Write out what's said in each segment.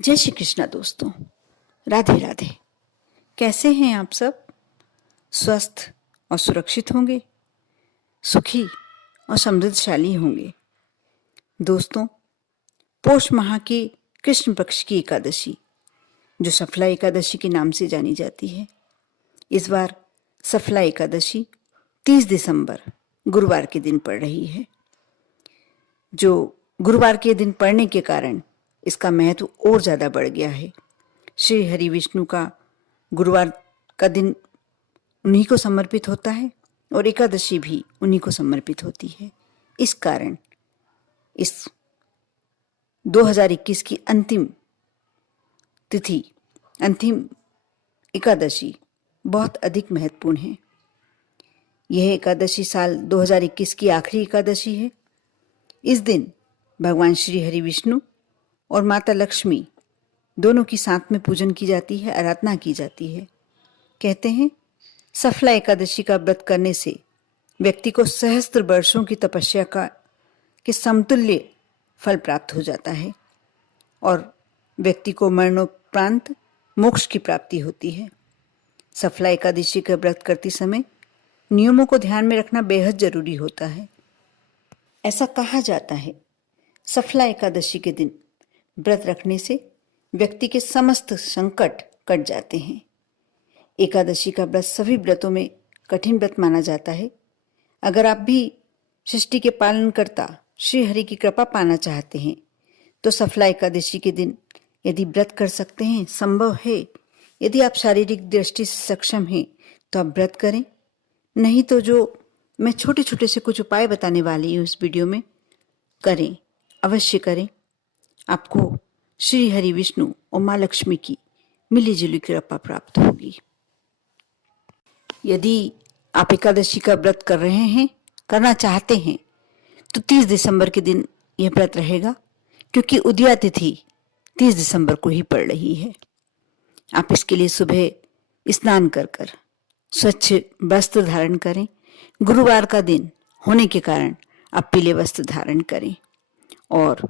जय श्री कृष्णा दोस्तों, राधे राधे। कैसे हैं आप सब? स्वस्थ और सुरक्षित होंगे, सुखी और समृद्धशाली होंगे। दोस्तों, पौष माह की कृष्ण पक्ष की एकादशी, जो सफला एकादशी के नाम से जानी जाती है, इस बार सफला एकादशी 30 दिसंबर गुरुवार के दिन पड़ रही है। जो गुरुवार के दिन पड़ने के कारण इसका महत्व और ज़्यादा बढ़ गया है। श्री हरि विष्णु का गुरुवार का दिन उन्हीं को समर्पित होता है और एकादशी भी उन्हीं को समर्पित होती है। इस कारण इस 2021 की अंतिम तिथि, अंतिम एकादशी बहुत अधिक महत्वपूर्ण है। यह एकादशी साल 2021 की आखिरी एकादशी है। इस दिन भगवान श्री हरि विष्णु और माता लक्ष्मी दोनों की साथ में पूजन की जाती है, आराधना की जाती है। कहते हैं सफला एकादशी का व्रत करने से व्यक्ति को सहस्त्र वर्षों की तपस्या के समतुल्य फल प्राप्त हो जाता है और व्यक्ति को मरणोपरांत मोक्ष की प्राप्ति होती है। सफला एकादशी का व्रत करते समय नियमों को ध्यान में रखना बेहद जरूरी होता है। ऐसा कहा जाता है सफला एकादशी के दिन व्रत रखने से व्यक्ति के समस्त संकट कट जाते हैं। एकादशी का व्रत सभी व्रतों में कठिन व्रत माना जाता है। अगर आप भी सृष्टि के पालनकर्ता श्री हरि की कृपा पाना चाहते हैं तो सफला एकादशी के दिन यदि व्रत कर सकते हैं, संभव है, यदि आप शारीरिक दृष्टि से सक्षम हैं तो आप व्रत करें। नहीं तो जो मैं छोटे छोटे से कुछ उपाय बताने वाली हूँ इस वीडियो में, करें, अवश्य करें। आपको श्री हरि विष्णु और माँ लक्ष्मी की मिली जुली कृपा प्राप्त होगी। यदि आप एकादशी का व्रत कर रहे हैं, करना चाहते हैं, तो 30 दिसंबर के दिन यह व्रत रहेगा, क्योंकि उदया तिथि 30 दिसंबर को ही पड़ रही है। आप इसके लिए सुबह स्नान कर स्वच्छ वस्त्र धारण करें। गुरुवार का दिन होने के कारण आप पीले वस्त्र धारण करें और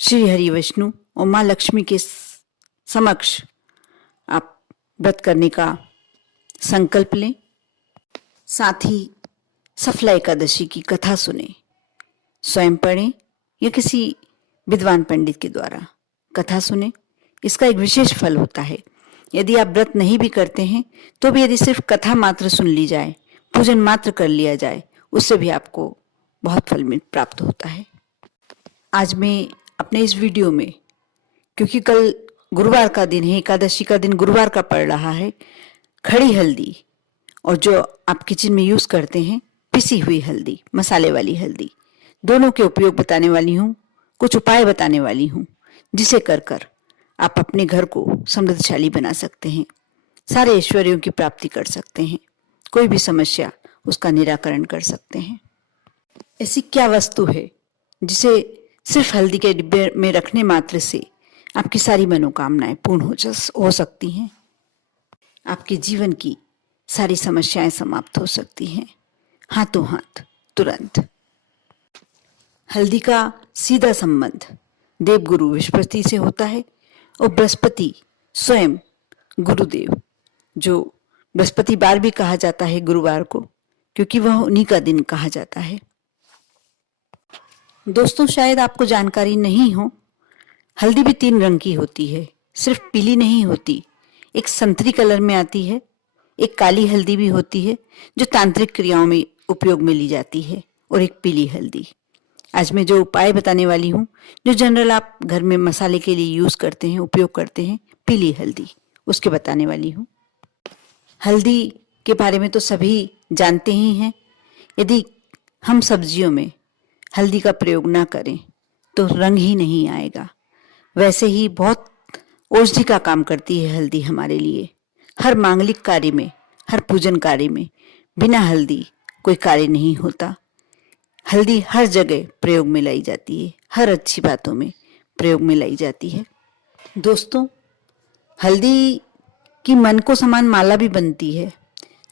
श्री हरि विष्णु और माँ लक्ष्मी के समक्ष आप व्रत करने का संकल्प लें। साथ ही सफला एकादशी की कथा सुने, स्वयं पढ़ें या किसी विद्वान पंडित के द्वारा कथा सुने। इसका एक विशेष फल होता है। यदि आप व्रत नहीं भी करते हैं तो भी यदि सिर्फ कथा मात्र सुन ली जाए, पूजन मात्र कर लिया जाए, उससे भी आपको बहुत फल प्राप्त होता है। आज मैं अपने इस वीडियो में, क्योंकि कल गुरुवार का दिन है, एकादशी का दिन गुरुवार का पड़ रहा है, खड़ी हल्दी और जो आप किचन में यूज करते हैं पिसी हुई हल्दी, मसाले वाली हल्दी, दोनों के उपयोग बताने वाली हूँ, कुछ उपाय बताने वाली हूँ, जिसे कर आप अपने घर को समृद्धशाली बना सकते हैं, सारे ऐश्वर्यों की प्राप्ति कर सकते हैं, कोई भी समस्या उसका निराकरण कर सकते हैं। ऐसी क्या वस्तु है जिसे सिर्फ हल्दी के डिब्बे में रखने मात्र से आपकी सारी मनोकामनाएं पूर्ण हो सकती हैं, आपके जीवन की सारी समस्याएं समाप्त हो सकती हैं, हाथों हाथ, तुरंत। हल्दी का सीधा संबंध देवगुरु बृहस्पति से होता है और बृहस्पति स्वयं गुरुदेव, जो बृहस्पति बार भी कहा जाता है गुरुवार को, क्योंकि वह उन्हीं का दिन कहा जाता है। दोस्तों, शायद आपको जानकारी नहीं हो, हल्दी भी 3 रंग की होती है, सिर्फ पीली नहीं होती, एक संतरी कलर में आती है, एक काली हल्दी भी होती है जो तांत्रिक क्रियाओं में उपयोग में ली जाती है, और एक पीली हल्दी। आज मैं जो उपाय बताने वाली हूँ, जो जनरल आप घर में मसाले के लिए यूज करते हैं, उपयोग करते हैं, पीली हल्दी, उसके बताने वाली हूँ। हल्दी के बारे में तो सभी जानते ही हैं। यदि हम सब्जियों में हल्दी का प्रयोग ना करें तो रंग ही नहीं आएगा। वैसे ही बहुत औषधि का काम करती है हल्दी हमारे लिए। हर मांगलिक कार्य में, हर पूजन कार्य में बिना हल्दी कोई कार्य नहीं होता। हल्दी हर जगह प्रयोग में लाई जाती है, हर अच्छी बातों में प्रयोग में लाई जाती है। दोस्तों, हल्दी की मन को समान माला भी बनती है।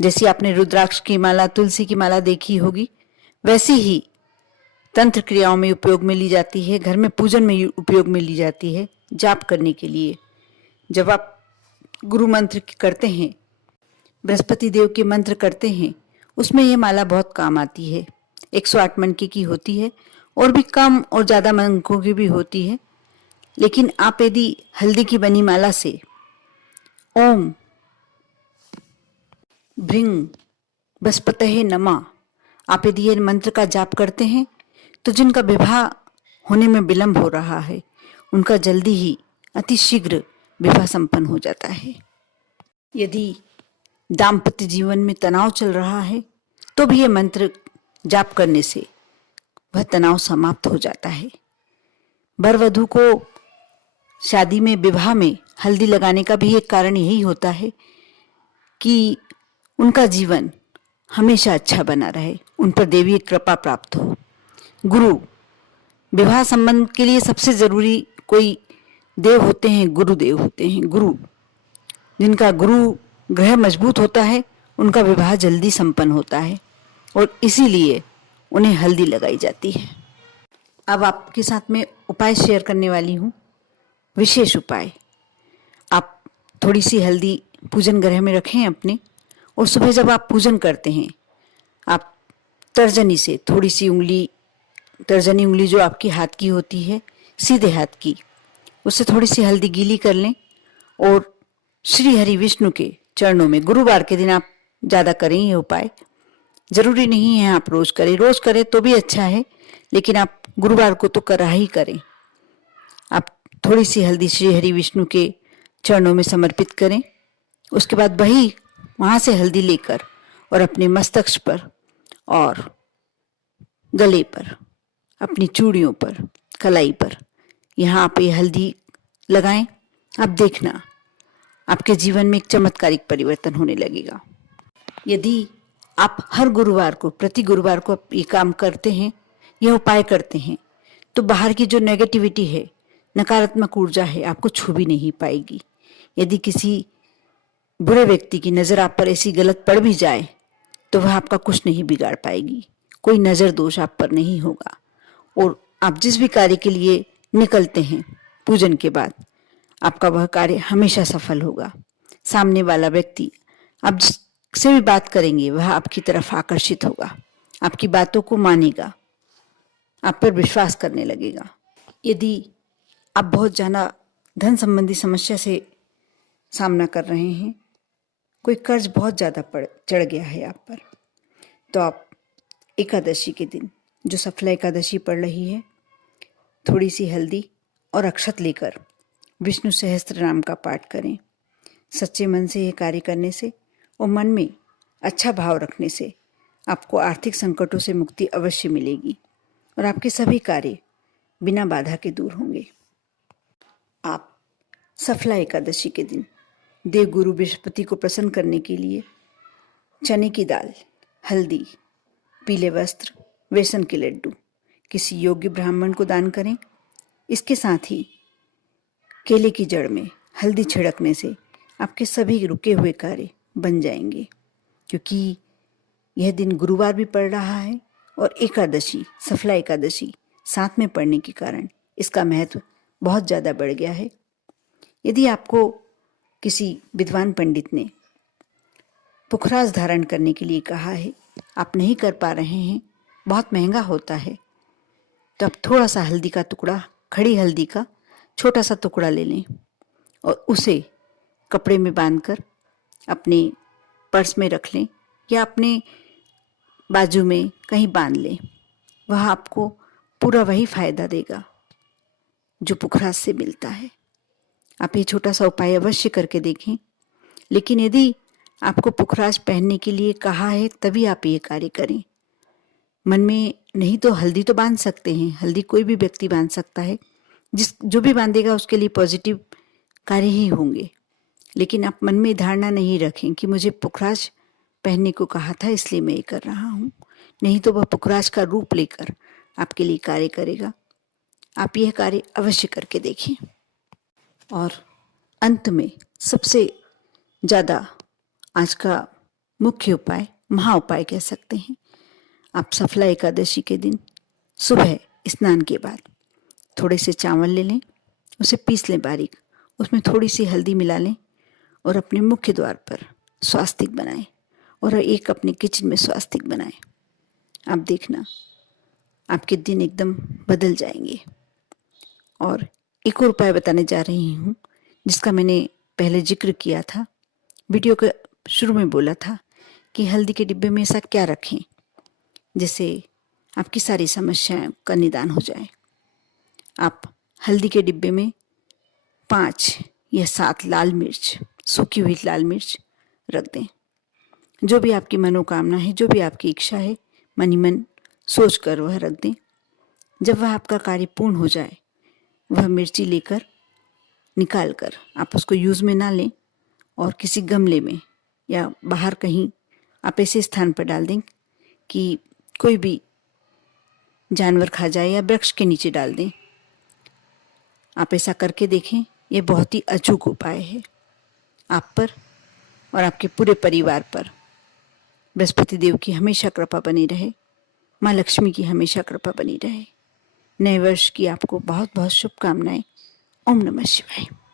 जैसे आपने रुद्राक्ष की माला, तुलसी की माला देखी होगी, वैसे ही तंत्र क्रियाओं में उपयोग में ली जाती है, घर में पूजन में उपयोग में ली जाती है। जाप करने के लिए जब आप गुरु मंत्र करते हैं, बृहस्पति देव के मंत्र करते हैं, उसमें ये माला बहुत काम आती है। 108 मनके की होती है और भी कम और ज़्यादा मनकों की भी होती है। लेकिन आप यदि हल्दी की बनी माला से ओम भृंग बृहस्पतये नमः आप यदि ये मंत्र का जाप करते हैं तो जिनका विवाह होने में विलंब हो रहा है उनका जल्दी ही अति शीघ्र विवाह संपन्न हो जाता है। यदि दाम्पत्य जीवन में तनाव चल रहा है तो भी ये मंत्र जाप करने से वह तनाव समाप्त हो जाता है। वर वधू को शादी में विवाह में हल्दी लगाने का भी एक कारण यही होता है कि उनका जीवन हमेशा अच्छा बना रहे, उन पर देवी कृपा प्राप्त हो। गुरु विवाह संबंध के लिए सबसे जरूरी कोई देव होते हैं, गुरुदेव होते हैं। गुरु जिनका गुरु ग्रह मजबूत होता है उनका विवाह जल्दी संपन्न होता है और इसीलिए उन्हें हल्दी लगाई जाती है। अब आपके साथ में उपाय शेयर करने वाली हूँ, विशेष उपाय। आप थोड़ी सी हल्दी पूजन ग्रह में रखें अपने, और सुबह जब आप पूजन करते हैं आप तर्जनी से थोड़ी सी उंगली, तर्जनी उंगली जो आपकी हाथ की होती है, सीधे हाथ की, उससे थोड़ी सी हल्दी गीली कर लें और श्री हरि विष्णु के चरणों में, गुरुवार के दिन आप ज़्यादा करें ये उपाय, जरूरी नहीं है आप रोज करें तो भी अच्छा है, लेकिन आप गुरुवार को तो करा ही करें। आप थोड़ी सी हल्दी श्री हरि विष्णु के चरणों में समर्पित करें। उसके बाद वही वहां से हल्दी लेकर और अपने मस्तक पर और गले पर, अपनी चूड़ियों पर, कलाई पर, यहाँ आप ये हल्दी लगाएं। अब देखना आपके जीवन में एक चमत्कारिक परिवर्तन होने लगेगा। यदि आप हर गुरुवार को, प्रति गुरुवार को आप ये काम करते हैं, यह उपाय करते हैं, तो बाहर की जो नेगेटिविटी है, नकारात्मक ऊर्जा है, आपको छू भी नहीं पाएगी। यदि किसी बुरे व्यक्ति की नज़र आप पर ऐसी गलत पड़ भी जाए तो वह आपका कुछ नहीं बिगाड़ पाएगी, कोई नज़र दोष आप पर नहीं होगा। और आप जिस भी कार्य के लिए निकलते हैं पूजन के बाद, आपका वह कार्य हमेशा सफल होगा। सामने वाला व्यक्ति आप जिससे भी बात करेंगे वह आपकी तरफ आकर्षित होगा, आपकी बातों को मानेगा, आप पर विश्वास करने लगेगा। यदि आप बहुत ज़्यादा धन संबंधी समस्या से सामना कर रहे हैं, कोई कर्ज बहुत ज़्यादा चढ़ गया है आप पर, तो आप एकादशी के दिन, जो सफला एकादशी पड़ रही है, थोड़ी सी हल्दी और अक्षत लेकर विष्णु सहस्त्र नाम का पाठ करें। सच्चे मन से यह कार्य करने से और मन में अच्छा भाव रखने से आपको आर्थिक संकटों से मुक्ति अवश्य मिलेगी और आपके सभी कार्य बिना बाधा के दूर होंगे। आप सफला एकादशी के दिन देव गुरु बृहस्पति को प्रसन्न करने के लिए चने की दाल, हल्दी, पीले वस्त्र, बेसन के लड्डू किसी योग्य ब्राह्मण को दान करें। इसके साथ ही केले की जड़ में हल्दी छिड़कने से आपके सभी रुके हुए कार्य बन जाएंगे, क्योंकि यह दिन गुरुवार भी पड़ रहा है और एकादशी, सफला एकादशी साथ में पड़ने के कारण इसका महत्व बहुत ज़्यादा बढ़ गया है। यदि आपको किसी विद्वान पंडित ने पुखराज धारण करने के लिए कहा है, आप नहीं कर पा रहे हैं, बहुत महंगा होता है, तो आप थोड़ा सा हल्दी का टुकड़ा, खड़ी हल्दी का छोटा सा टुकड़ा ले लें और उसे कपड़े में बांधकर अपने पर्स में रख लें या अपने बाजू में कहीं बांध लें। वह आपको पूरा वही फायदा देगा जो पुखराज से मिलता है। आप ये छोटा सा उपाय अवश्य करके देखें। लेकिन यदि आपको पुखराज पहनने के लिए कहा है तभी आप ये कार्य करें। मन में नहीं तो हल्दी तो बांध सकते हैं, हल्दी कोई भी व्यक्ति बांध सकता है, जो भी बांधेगा उसके लिए पॉजिटिव कार्य ही होंगे। लेकिन आप मन में धारणा नहीं रखें कि मुझे पुखराज पहनने को कहा था इसलिए मैं ये कर रहा हूँ, नहीं तो वह पुखराज का रूप लेकर आपके लिए कार्य करेगा। आप यह कार्य अवश्य करके देखें। और अंत में सबसे ज़्यादा आज का मुख्य उपाय, महा उपाय कह सकते हैं, आप सफला एकादशी के दिन सुबह स्नान के बाद थोड़े से चावल ले लें, उसे पीस लें बारीक, उसमें थोड़ी सी हल्दी मिला लें और अपने मुख्य द्वार पर स्वास्तिक बनाएं और एक अपने किचन में स्वास्तिक बनाएं। आप देखना आपके दिन एकदम बदल जाएंगे। और एक और उपाय बताने जा रही हूँ जिसका मैंने पहले जिक्र किया था, वीडियो के शुरू में बोला था कि हल्दी के डिब्बे में ऐसा क्या रखें जिससे आपकी सारी समस्याएं का निदान हो जाए। आप हल्दी के डिब्बे में 5 या 7 लाल मिर्च, सूखी हुई लाल मिर्च रख दें। जो भी आपकी मनोकामना है, जो भी आपकी इच्छा है, मन ही मन सोच कर वह रख दें। जब वह आपका कार्य पूर्ण हो जाए, वह मिर्ची लेकर निकाल कर आप उसको यूज़ में ना लें और किसी गमले में या बाहर कहीं आप ऐसे स्थान पर डाल दें कि कोई भी जानवर खा जाए, या वृक्ष के नीचे डाल दें। आप ऐसा करके देखें, यह बहुत ही अचूक उपाय है। आप पर और आपके पूरे परिवार पर बृहस्पति देव की हमेशा कृपा बनी रहे, माँ लक्ष्मी की हमेशा कृपा बनी रहे। नए वर्ष की आपको बहुत बहुत शुभकामनाएं। ओम नमः शिवाय।